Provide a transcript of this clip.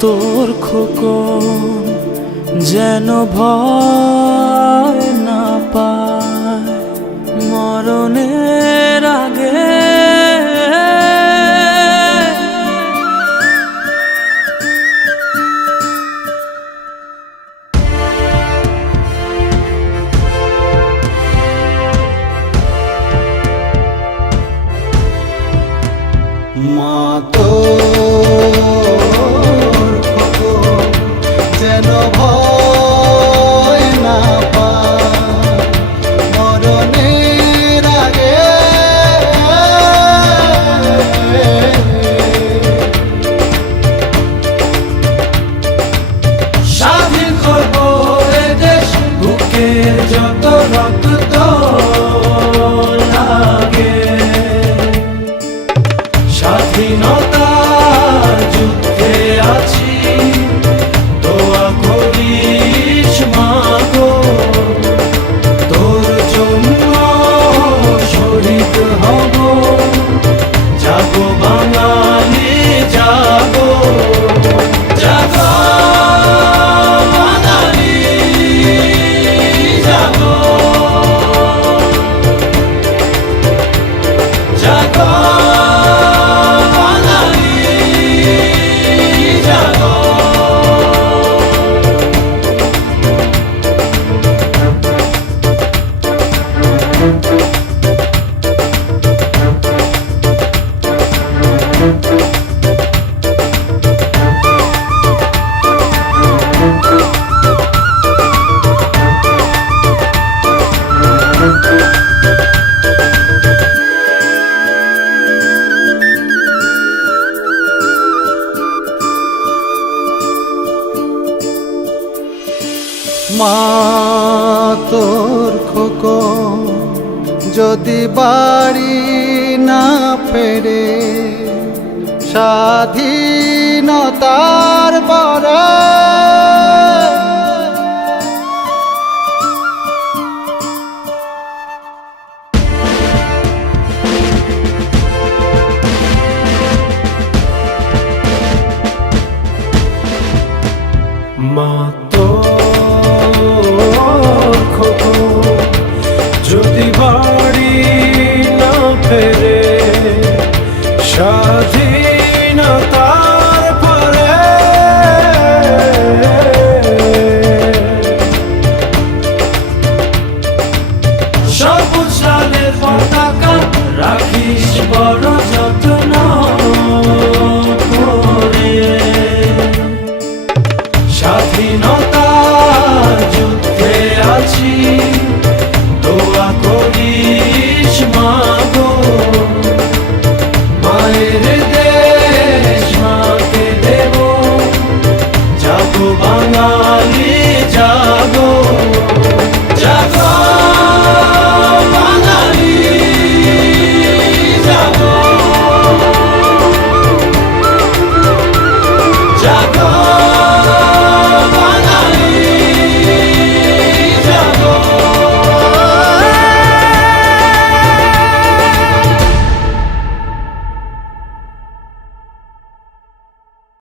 তোর খোকন যেন ভয় না পায় মরণের rock মা তোর খোকো যদি বাড়ি না ফেরে স্বাধীনতার পরা